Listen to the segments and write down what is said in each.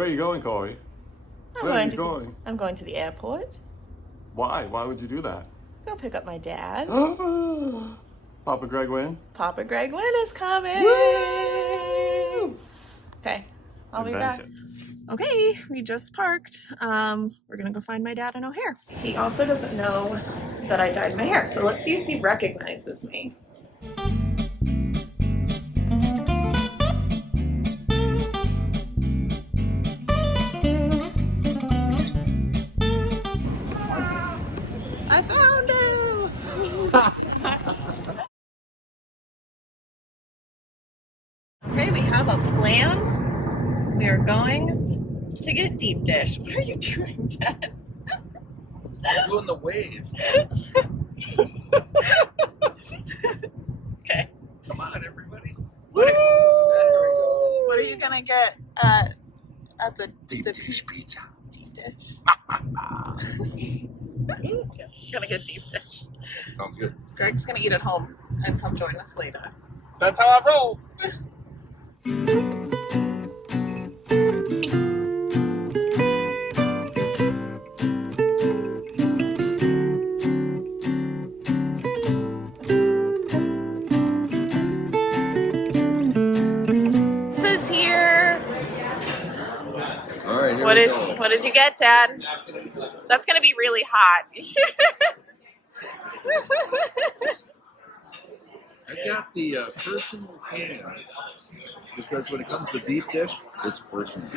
Where are you going, Cori? Where are you going? I'm going to the airport. Why? Why would you do that? Go pick up my dad. Papa Greg win? Papa Greg Wynn is coming. Woo! Okay, I'll be back. Invention. Okay, we just parked. We're gonna go find my dad in O'Hare. He also doesn't know that I dyed my hair, so let's see if he recognizes me. I found him! Okay, we have a plan. We are going to get deep dish. What are you doing, Dad? Doing the wave. Okay. Come on, everybody. What There we go. are you gonna get at the Deep dish pizza. deep dish? Gonna get deep dish. Sounds good. Greg's gonna eat at home and come join us later. That's how I roll. This is here. All right, here What we did go. what did you get, Dad? That's gonna be really hot. I got the personal pan because when it comes to deep dish, it's personal.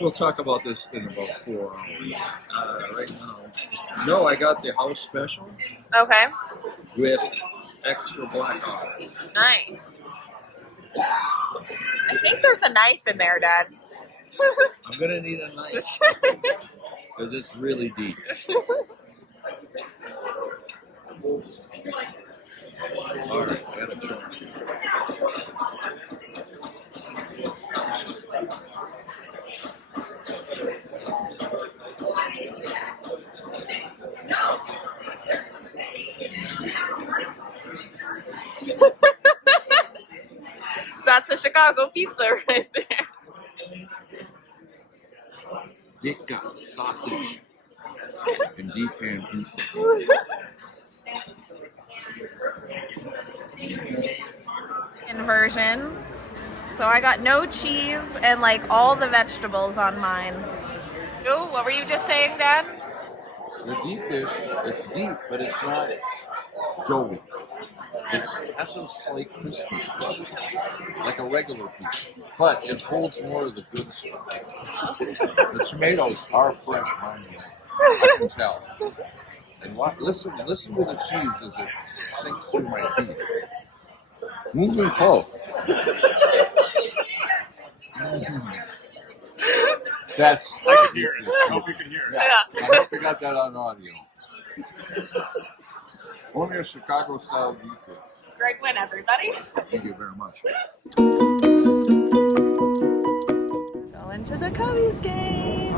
We'll talk about this in about 4 hours. Right now, no, I got the house special Okay. with extra black olive. Nice. I think there's a knife in there, Dad. I'm gonna need a knife because it's really deep. All right, I got a choke. That's a Chicago pizza right there. Dick sausage and deep pan pizza. Version. So I got no cheese and like all the vegetables on mine. Oh, what were you just saying, Dad? The deep dish, it's deep, but it's not doughy. It has a slight crispy stuff, like a regular pizza, but it holds more of the good stuff. The tomatoes are fresh on you, I can tell. And listen to the cheese as it sinks through my teeth. Moving close. That's. I could hear it. I hope you could hear it. Yeah. I hope you got that on audio. Only a Chicago style deep dish. Greg win, everybody. Thank you very much. Going to the Cubbies game.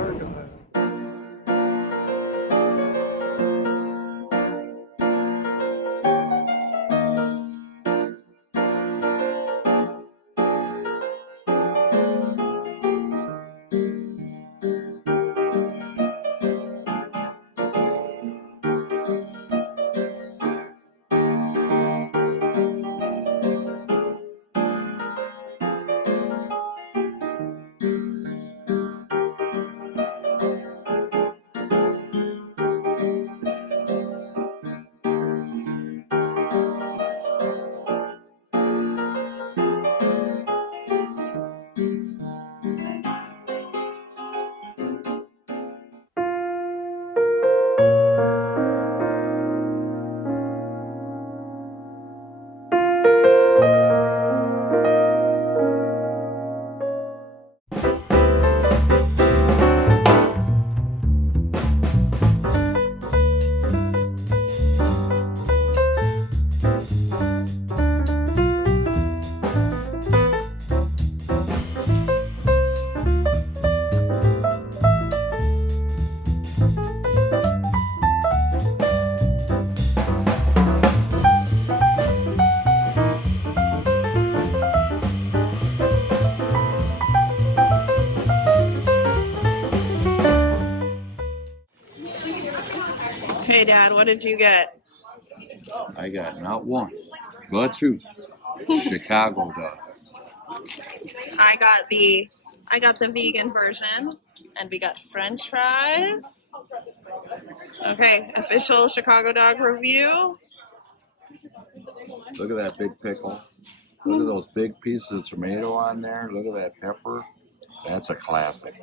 Okay, Dad, what did you get? I got not one, but two Chicago dogs. I got the vegan version, and we got French fries. Okay, official Chicago dog review. Look at that big pickle. Look at those big pieces of tomato on there. Look at that pepper. That's a classic.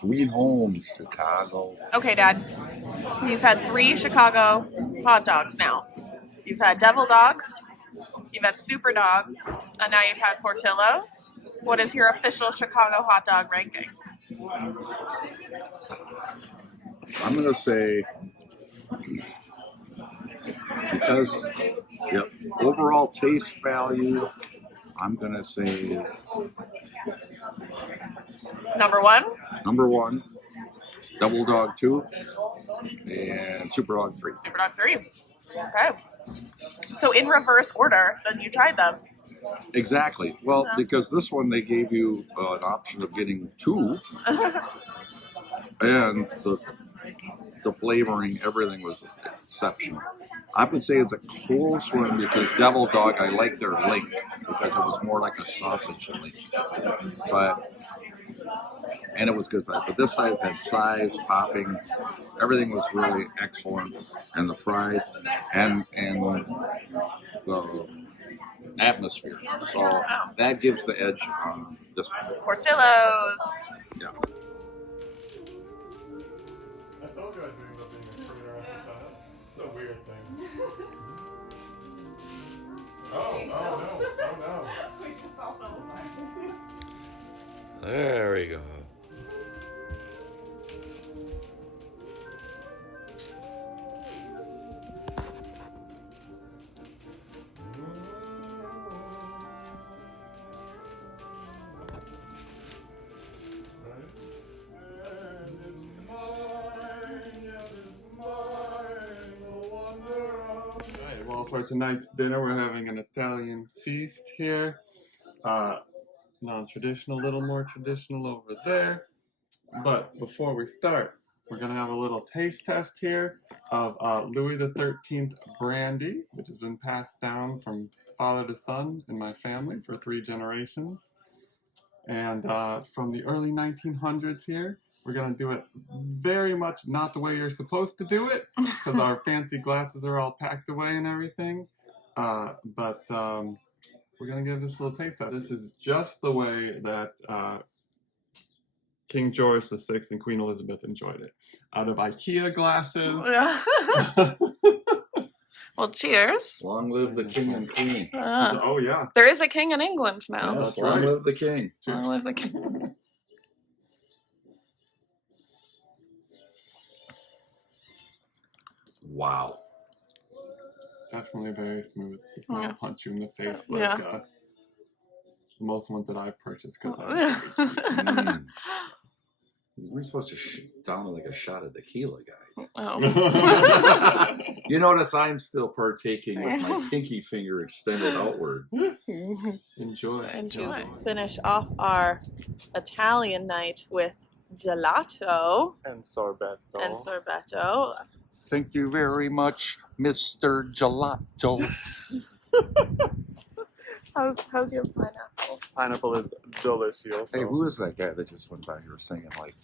Sweet home, Chicago. Okay, Dad, you've had 3 Chicago hot dogs now. You've had devil dogs, you've had super dog, and now you've had Portillo's. What is your official Chicago hot dog ranking? I'm going to say, because overall taste value, I'm going to say Number 1? number 1, Double Dog 2, and Super Dog 3. Super dog 3. Okay. So in reverse order, then you tried them. Exactly. Well, because this one they gave you an option of getting 2, and the flavoring, everything was exceptional. I would say it's a close one because Devil Dog, I like their link because it was more like a sausage link. And it was good size. But this size had size, topping, everything was really excellent. And the fries and the atmosphere. So that gives the edge on this one. Portillo's. Yeah. I told you I'd dream of being a creator as a child. It's a weird thing. Oh no. We just all fell apart. There we go. Alright, well, for tonight's dinner, we're having an Italian feast here. Non-traditional, a little more traditional over there. But before we start, we're going to have a little taste test here of Louis XIII brandy, which has been passed down from father to son in my family for 3 generations. And from the early 1900s here, we're going to do it very much not the way you're supposed to do it, because our fancy glasses are all packed away and everything. But we're going to give this a little taste test. This is just the way that King George VI and Queen Elizabeth enjoyed it. Out of IKEA glasses. Well, cheers. Long live the king and queen. Oh, yeah. There is a king in England now. Yes, long live the king. Long live the king. Wow. Definitely very smooth. It's not Yeah. punch you in the face like Yeah. most ones that I've purchased. Because We're supposed to down like a shot of tequila, guys. Oh. You notice I'm still partaking with my pinky finger extended outward. Enjoy. Finish off our Italian night with gelato And sorbetto. Thank you very much, Mr. Gelato. How's your pineapple? Pineapple is delicious. Hey, who is that guy that just went by here singing like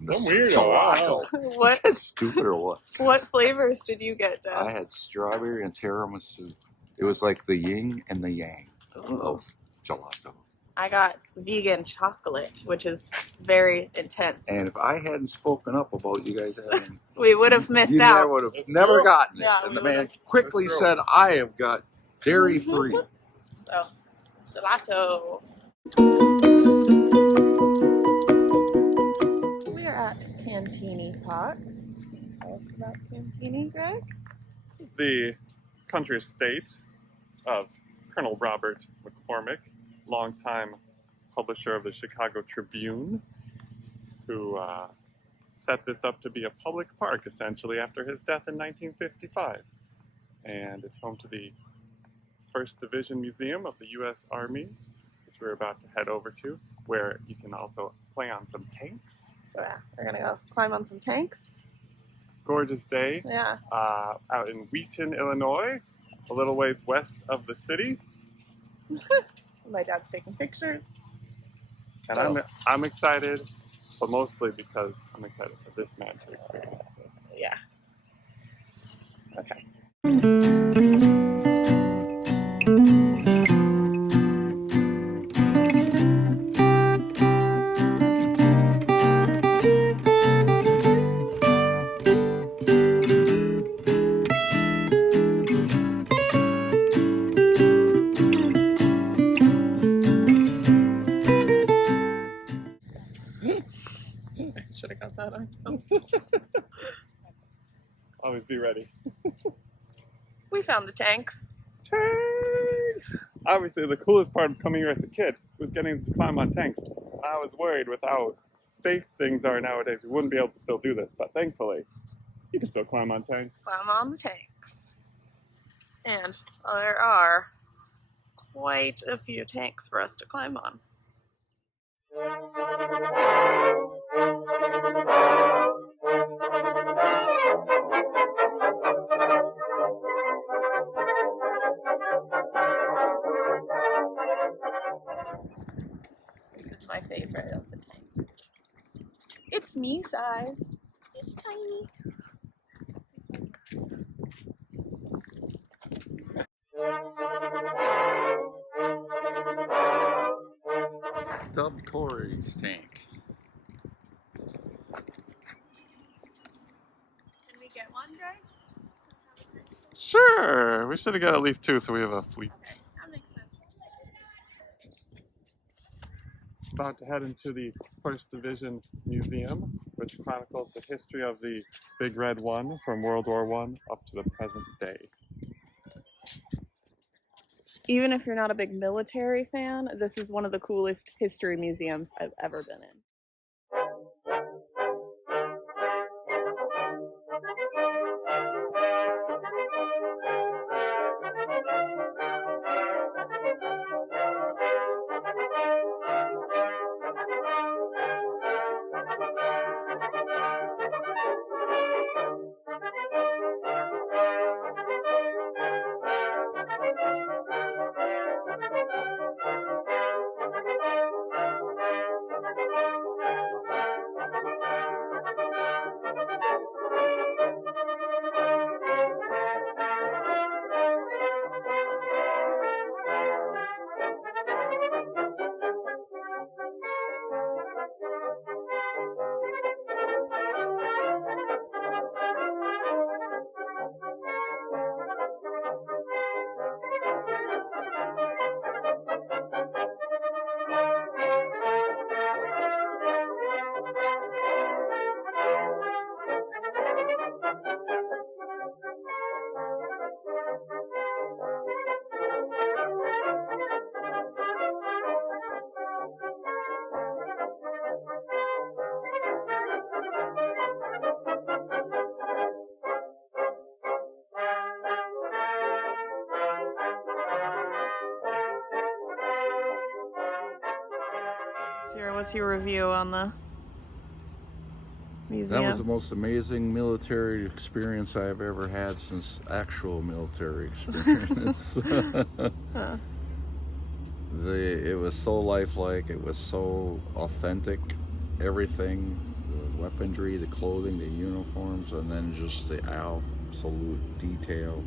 Mr. weirdo. Gelato? What Is that stupid or what? what flavors did you get, Dad? I had strawberry and tiramisu. It was like the yin and the yang of gelato. I got vegan chocolate, which is very intense. And if I hadn't spoken up about you guys having, We would have missed you out. would have never gotten it. Yeah, And we the man would've- quickly said, "I have got dairy free." So, gelato. We're at Cantigny Park. Tell us about Cantigny, Greg. The country estate of Colonel Robert McCormick, longtime publisher of the Chicago Tribune, who set this up to be a public park, essentially, after his death in 1955. And it's home to the 1st Division Museum of the U.S. Army, which we're about to head over to, where you can also play on some tanks. So yeah, we're gonna go climb on some tanks. Gorgeous day Yeah. out in Wheaton, Illinois, a little ways west of the city. My dad's taking pictures. And So, I'm excited, but mostly because I'm excited for this man to experience this. yeah. Okay. Should have got that on. Always be ready. We found the tanks. Tanks! Obviously, the coolest part of coming here as a kid was getting to climb on tanks. I was worried with how safe things are nowadays, we wouldn't be able to still do this, but thankfully, you can still climb on tanks. Climb on the tanks. And there are quite a few tanks for us to climb on. This is my favorite of the tanks. It's me size. It's tiny. Cori's tank. Can we get one, Greg? Sure! We should have got at least two so we have a fleet. Okay, that makes sense. About to head into the First Division Museum, which chronicles the history of the Big Red One from World War I up to the present day. Even if you're not a big military fan, this is one of the coolest history museums I've ever been in. Sarah, what's your review on the museum? That was the most amazing military experience I've ever had since actual military experience. Huh. It was so lifelike, it was so authentic, everything, the weaponry, the clothing, the uniforms, and then just the absolute detail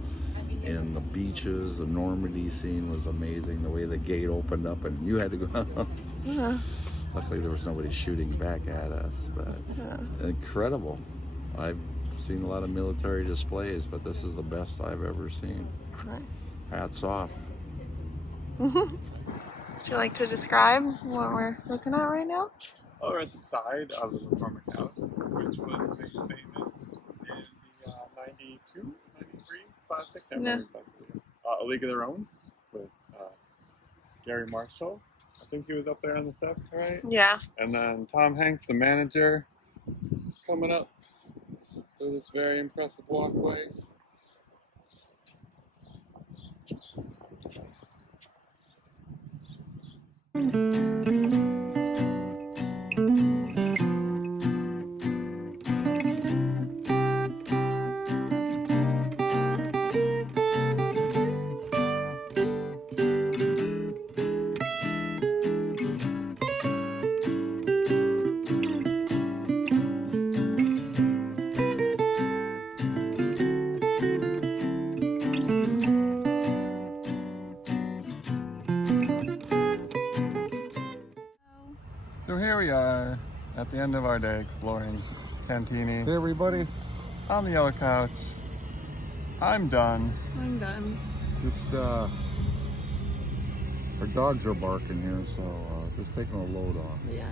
in the beaches. The Normandy scene was amazing, the way the gate opened up and you had to go out. Yeah. Luckily there was nobody shooting back at us, but incredible. I've seen a lot of military displays, but this is the best I've ever seen. Right. Hats off. Would you like to describe what we're looking at right now? Well, we're at the side of the McCormick House, which was made famous in the 92, 93 classic. Can't remember exactly. A League of Their Own with Gary Marshall. I think he was up there on the steps, right? Yeah. And then Tom Hanks, the manager, coming up through this very impressive walkway. So here we are at the end of our day exploring Cantigny. Hey everybody. On the yellow couch. I'm done. I'm done. Just our dogs are barking here, so just taking a load off. Yeah.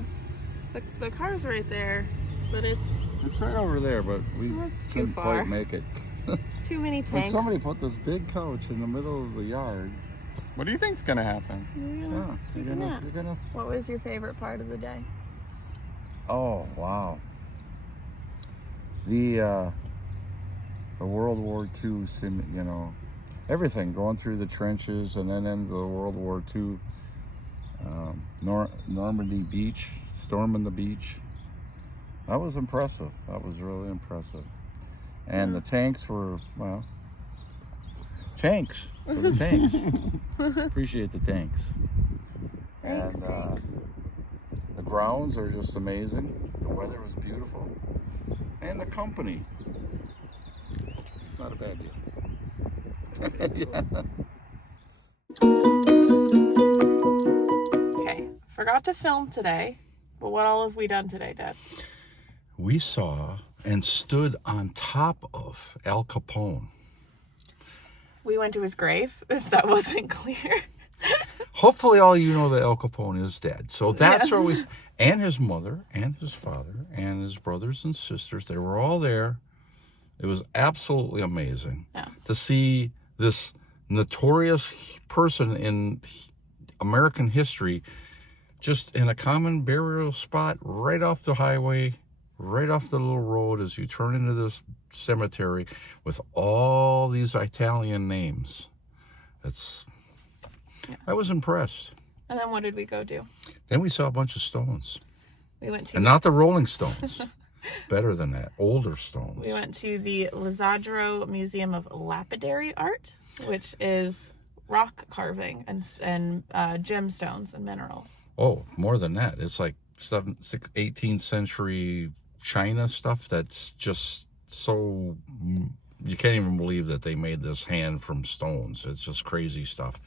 The car's right there, but it's right over there, but we That's too couldn't far. quite make it. too many But tanks. somebody put this big couch in the middle of the yard. What do you think's gonna happen? Yeah, you're gonna. What was your favorite part of the day? Oh wow. The World War II, everything going through the trenches and then into the World War II. Normandy Beach, storming the beach. That was impressive. That was really impressive. And the tanks were, well, tanks for the tanks. Appreciate the tanks. Thanks, And thanks. the grounds are just amazing. The weather was beautiful. And the company. Not a bad deal. Okay, forgot to film today, but what all have we done today, Dad? We saw and stood on top of Al Capone. We went to his grave, if that wasn't clear. Hopefully all you know that Al Capone is dead. So that's where we, and his mother and his father and his brothers and sisters, they were all there. It was absolutely amazing to see this notorious person in American history just in a common burial spot right off the highway, right off the little road as you turn into this cemetery with all these Italian names. I was impressed. And then what did we go do? Then we saw a bunch of stones. We went to And not the Rolling Stones. Better than that. Older stones. We went to the Lisadro Museum of Lapidary Art, which is rock carving and gemstones and minerals. Oh, more than that. It's like 18th century China stuff that's just so... You can't even believe that they made this hand from stones. It's just crazy stuff.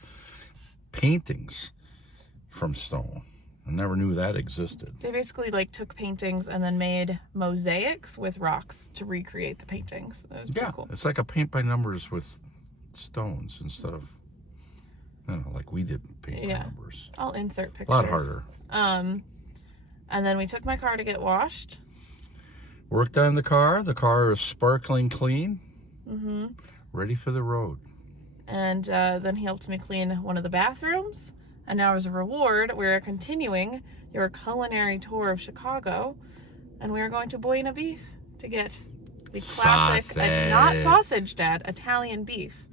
Paintings from stone. I never knew that existed. They basically took paintings and then made mosaics with rocks to recreate the paintings. That was pretty cool. It's like a paint by numbers with stones instead of, like we did paint by numbers. I'll insert pictures. A lot harder. And then we took my car to get washed. Worked on the car. The car is sparkling clean. Mm-hmm. Ready for the road. And then he helped me clean one of the bathrooms. And now as a reward, we're continuing your culinary tour of Chicago. And we are going to Buena Beef to get the classic, not sausage, Dad, Italian beef.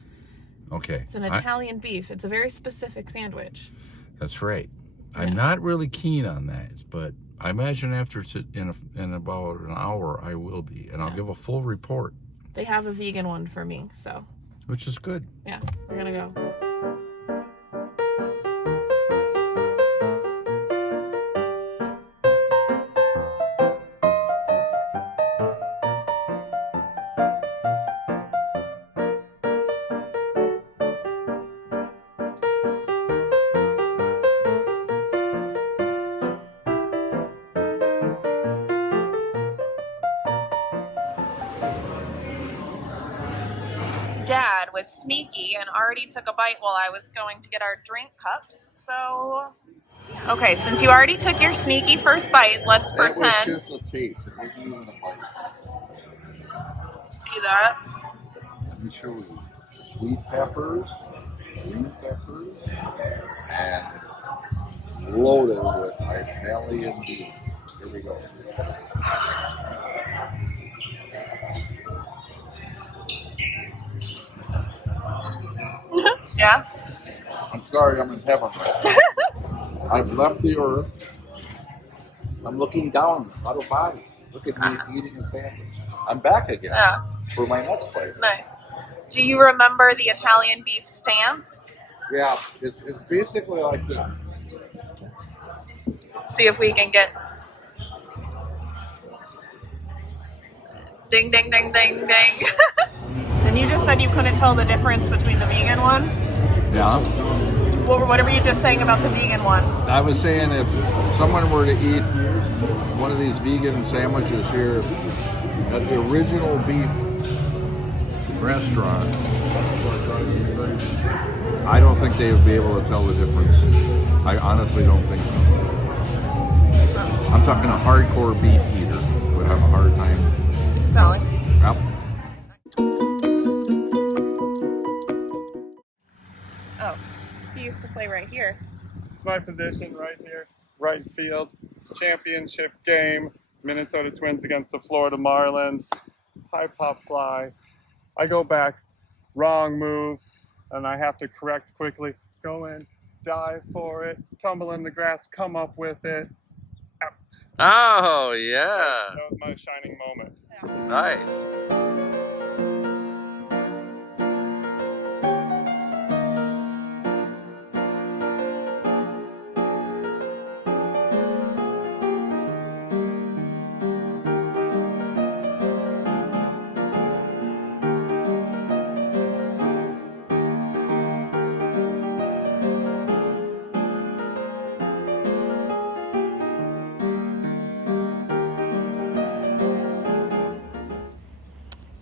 Okay. It's an Italian beef. It's a very specific sandwich. That's right. I'm not really keen on that, but I imagine after in about an hour I will be. And I'll give a full report. They have a vegan one for me, so. Which is good. Yeah, we're gonna go. Dad was sneaky and already took a bite while I was going to get our drink cups. So, okay, since you already took your sneaky first bite, let's pretend. That was just a taste. It wasn't even a bite. See that? Let me show you. Sweet peppers, green peppers, and loaded with Italian beef. Here we go. Yeah? I'm sorry, I'm in heaven right now. I've left the earth. I'm looking down, out of body. Look at me eating a sandwich. I'm back again Yeah. for my next bite. Nice. Do you remember the Italian beef stance? Yeah, it's basically like this. See if we can get ding, ding, ding, ding, ding. And you just said you couldn't tell the difference between the vegan one? Yeah. What were you just saying about the vegan one? I was saying if someone were to eat one of these vegan sandwiches here at the original beef restaurant, I don't think they would be able to tell the difference. I honestly don't think so. I'm talking a hardcore beef eater would have a hard time. Telling. Yep. Oh, he used to play right here. My position right here, right field, championship game, Minnesota Twins against the Florida Marlins, high pop fly. I go back, wrong move, and I have to correct quickly. Go in, dive for it, tumble in the grass, come up with it, out. Oh, yeah. That was my shining moment. Nice.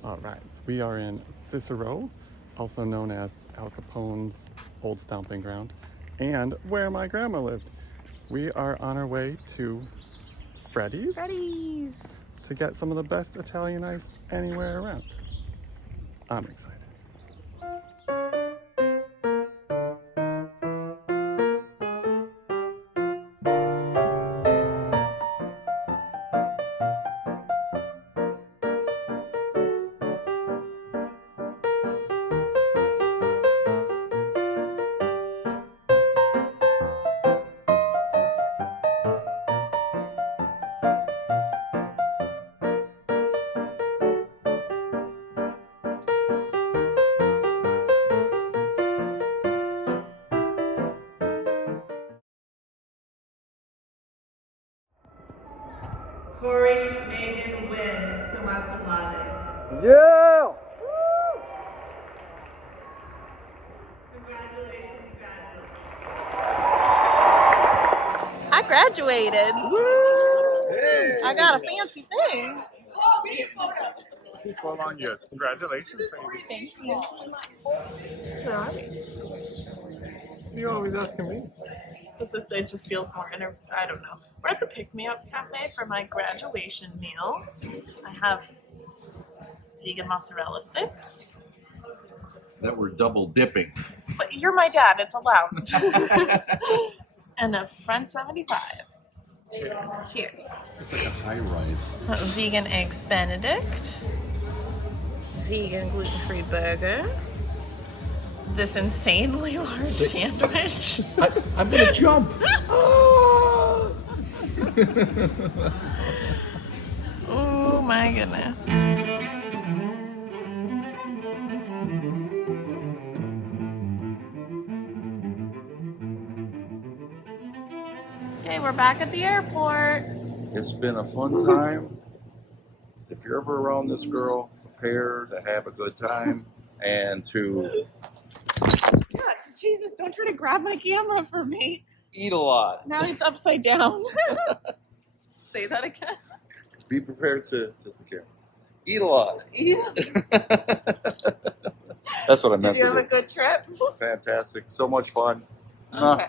All right, we are in Cicero, also known as Al Capone's old stomping ground, and where my grandma lived. We are on our way to Freddy's to get some of the best Italian ice anywhere around. I'm excited. Cori, Megan wins. Summa cum laude. Yeah! Congratulations, graduates. I graduated. Hey! I got a fancy thing. 12 long years. Congratulations, baby. Thank you. You're always asking me. Because it just feels more I don't know. We're at the Pick Me Up Cafe for my graduation meal. I have vegan mozzarella sticks. That we're double dipping. But you're my dad, it's allowed. And a French 75. Cheers. It's like a high rise. Vegan eggs Benedict. Vegan gluten-free burger. This insanely large sandwich. I'm gonna jump. Oh my goodness. Okay, we're back at the airport. It's been a fun time. If you're ever around this girl, prepare to have a good time and to Yeah, Jesus, don't try to grab my camera for me. eat a lot. Now it's upside down. Say that again. Be prepared to the camera. Eat a lot. That's what I meant Did you to have a do. good trip? Fantastic. So much fun. Okay.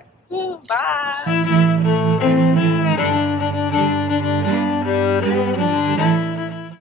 Bye.